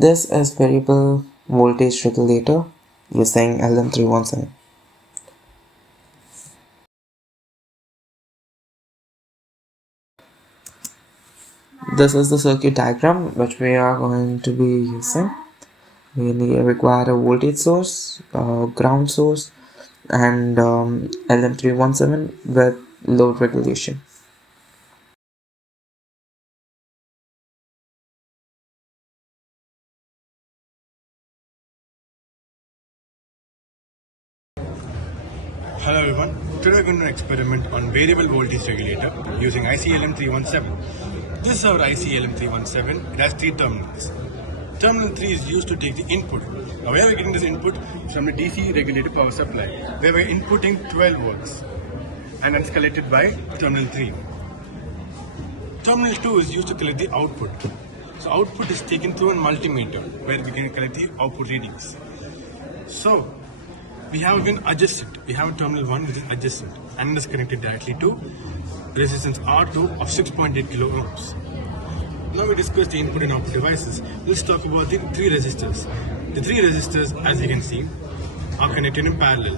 This is variable voltage regulator using LM317. This is the circuit diagram which we are going to be using. We require a voltage source, ground source, and LM317 with load regulation. Hello everyone, today we're going to experiment on variable voltage regulator using IC LM317. This is our IC LM317. It has three terminals. Terminal 3 is used to take the input. Now where are we getting this input? From the DC regulated power supply, where we're inputting 12 volts and that's collected by terminal 3. Terminal 2 is used to collect the output. So output is taken through a multimeter where we can collect the output readings. So we have been adjacent. We have terminal 1 which is adjacent and it is connected directly to resistance R2 of 6.8 kilo ohms. Now we discussed the input and output devices. Let's talk about the three resistors. The three resistors, as you can see, are connected in parallel.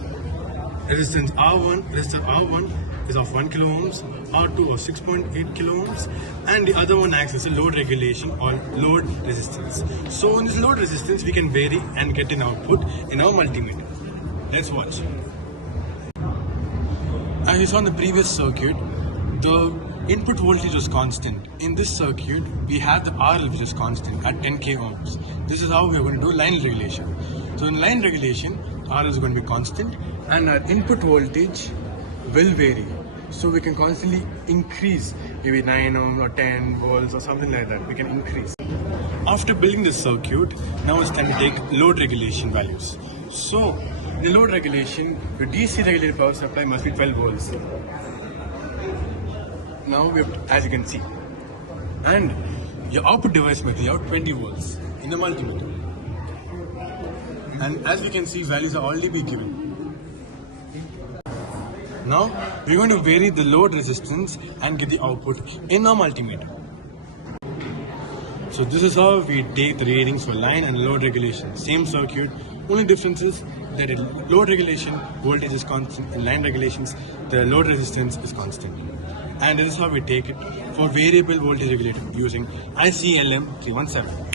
Resistor R1 is of 1 kilo ohms, R2 of 6.8 kilo ohms, and the other one acts as a load regulation or load resistance. So in this load resistance, we can vary and get an output in our multimeter. Let's watch. As you saw in the previous circuit, the input voltage was constant. In this circuit, we have the RL which is constant at 10k ohms. This is how we are going to do line regulation. So in line regulation, RL is going to be constant and our input voltage will vary. So we can constantly increase, maybe 9 ohms or 10 volts or something like that. We can increase. After building this circuit, now it's time to take load regulation values. So the load regulation, the DC regulated power supply must be 12 volts. Now we have, as you can see, and your output device must be out 20 volts in the multimeter. And as we can see, values are already be given. Now we're going to vary the load resistance and get the output in our multimeter. So this is how we take the readings for line and load regulation. Same circuit, only difference is that in load regulation, voltage is constant. In line regulations, the load resistance is constant. And this is how we take it for variable voltage regulator using IC LM317.